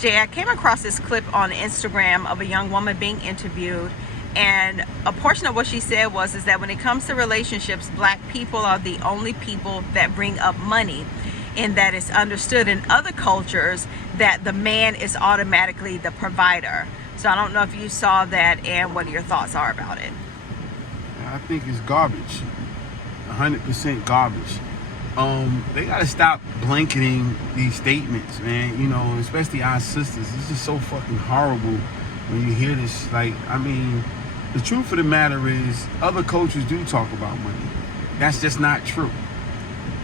Jay, I came across this clip on Instagram of a young woman being interviewed, and a portion of what she said was is that when it comes to relationships, black people are the only people that bring up money, and that it's understood in other cultures that the man is automatically the provider. So I don't know if you saw that and what your thoughts are about it. I think it's garbage, 100% garbage. They gotta stop blanketing these statements, man. You know, especially our sisters. It's just so fucking horrible when you hear this. Like, I mean, the truth of the matter is, other cultures do talk about money. That's just not true.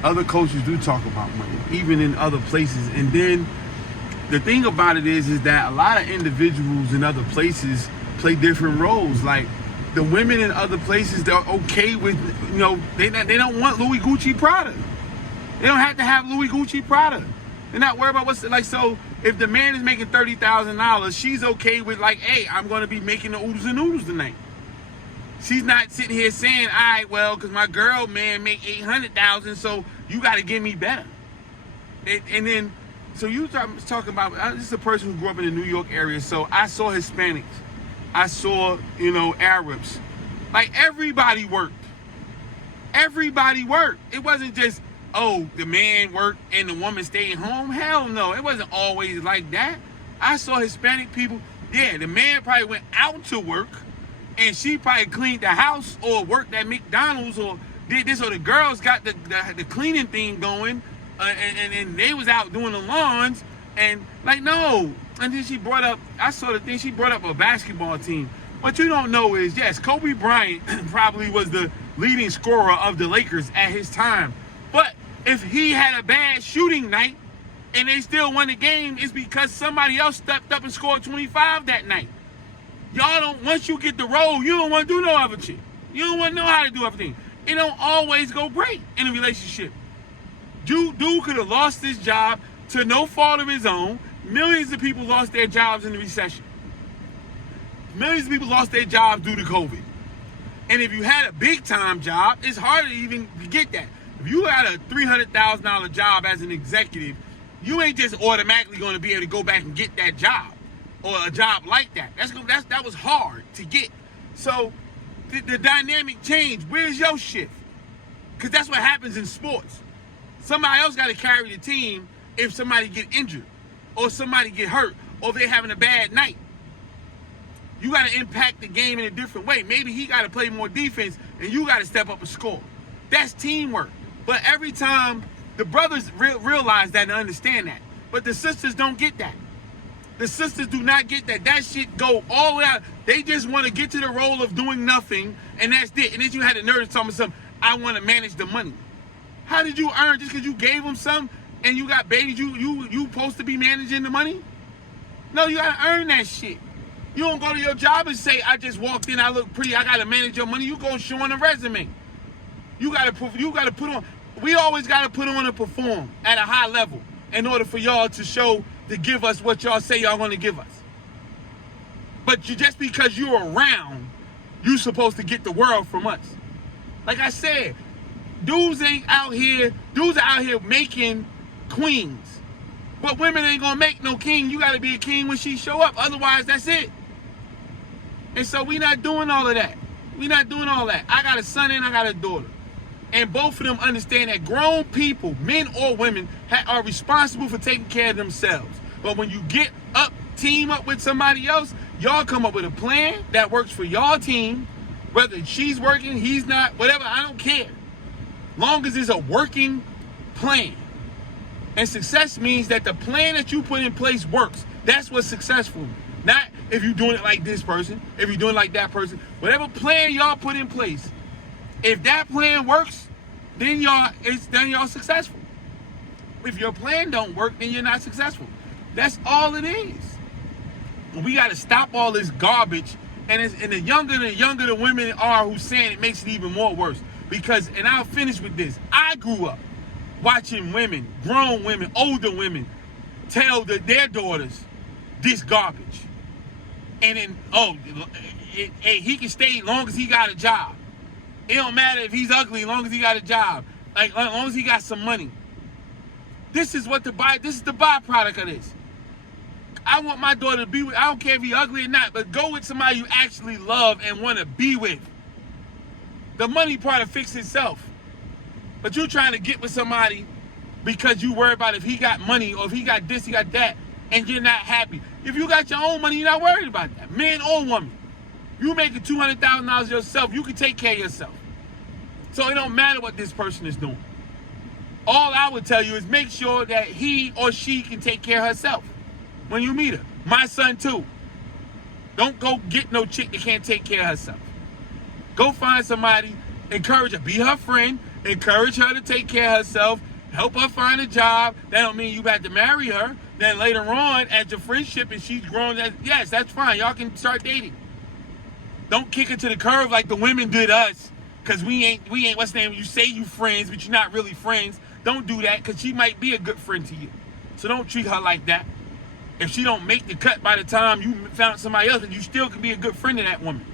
Other cultures do talk about money, even in other places. And then the thing about it is that a lot of individuals in other places play different roles. Like, the women in other places, they're okay with, you know, they don't want Louis, Gucci, Prada. They don't have to have Louis, Gucci, Prada. They're not worried about what's like. So if the man is making $30,000, she's okay with, like, hey, I'm going to be making the oodles and noodles tonight. She's not sitting here saying, all right, well, because my girl, man, make $800,000, so you got to give me better. And then, so you talking about, this is a person who grew up in the New York area, so I saw Hispanics. I saw, you know, Arabs. Like, everybody worked. Everybody worked. It wasn't just, oh, the man worked and the woman stayed home. Hell no, it wasn't always like that. I saw Hispanic people, yeah, the man probably went out to work and she probably cleaned the house or worked at McDonald's or did this, or the girls got the cleaning thing going, and they was out doing the lawns, and like, no. And then she brought up, I saw the thing, she brought up a basketball team. What you don't know is, yes, Kobe Bryant probably was the leading scorer of the Lakers at his time. But if he had a bad shooting night and they still won the game, it's because somebody else stepped up and scored 25 that night. Y'all don't, once you get the role, you don't want to do no other shit. You don't want to know how to do everything. It don't always go great in a relationship. Dude could have lost his job to no fault of his own. Millions of people lost their jobs in the recession. Millions of people lost their jobs due to COVID. And if you had a big time job, it's hard to even get that. If you had a $300,000 job as an executive, you ain't just automatically going to be able to go back and get that job or a job like that. That was hard to get. So the dynamic changed. Where's your shift? Because that's what happens in sports. Somebody else got to carry the team if somebody get injured or somebody get hurt or they're having a bad night. You got to impact the game in a different way. Maybe he got to play more defense and you got to step up and score. That's teamwork. But every time, the brothers realize that and understand that. But the sisters don't get that. The sisters do not get that. That shit go all the way out. They just want to get to the role of doing nothing, and that's it. And then you had the nerve to tell me something, I want to manage the money. How did you earn just because you gave them some and you got babies, you supposed to be managing the money? No, you got to earn that shit. You don't go to your job and say, I just walked in, I look pretty, I got to manage your money. You go show on a resume. You got to put on, we always got to put on and perform at a high level in order for y'all to show, to give us what y'all say y'all going to give us. But just because you're around, you supposed to get the world from us. Like I said, dudes are out here making queens. But women ain't gonna make no king. You gotta be a king when she show up. Otherwise, that's it. And so we not doing all of that. We not doing all that. I got a son and I got a daughter. And both of them understand that grown people, men or women, are responsible for taking care of themselves. But when you get up, team up with somebody else, y'all come up with a plan that works for y'all team. Whether she's working, he's not, whatever, I don't care. Long as it's a working plan. And success means that the plan that you put in place works. That's what's successful. Not if you're doing it like this person, if you're doing it like that person. Whatever plan y'all put in place, if that plan works, then y'all successful. If your plan don't work, then you're not successful. That's all it is. We got to stop all this garbage. And the younger the women are who's saying it, makes it even more worse. Because, and I'll finish with this, I grew up watching women, grown women, older women, tell their daughters this garbage. And then, hey, he can stay as long as he got a job. It don't matter if he's ugly as long as he got a job. Like, as long as he got some money. This is the byproduct of this. I want my daughter to be with, I don't care if he ugly or not, but go with somebody you actually love and want to be with. The money part will fix itself. But you trying to get with somebody because you worry about if he got money or if he got this, he got that, and you're not happy. If you got your own money, you're not worried about that. Man or woman. You making $200,000 yourself, you can take care of yourself. So it don't matter what this person is doing. All I would tell you is make sure that he or she can take care of herself when you meet her. My son too. Don't go get no chick that can't take care of herself. Go find somebody, encourage her, be her friend, encourage her to take care of herself, help her find a job. That don't mean you have to marry her. Then later on, as your friendship and she's grown, yes, that's fine. Y'all can start dating. Don't kick her to the curb like the women did us. Cause we ain't, what's the name? You say you friends, but you're not really friends. Don't do that, cause she might be a good friend to you. So don't treat her like that. If she don't make the cut by the time you found somebody else, then you still can be a good friend to that woman.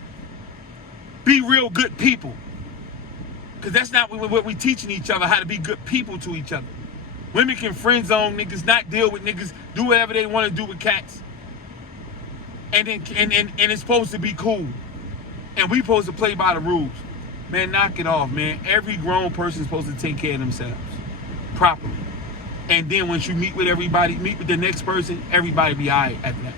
Be real good people. Cause that's not what we teaching each other, how to be good people to each other. Women can friend zone niggas, not deal with niggas, do whatever they want to do with cats. And then and it's supposed to be cool. And we supposed to play by the rules. Man, knock it off, man. Every grown person is supposed to take care of themselves properly. And then once you meet with everybody, meet with the next person, everybody be all right after that.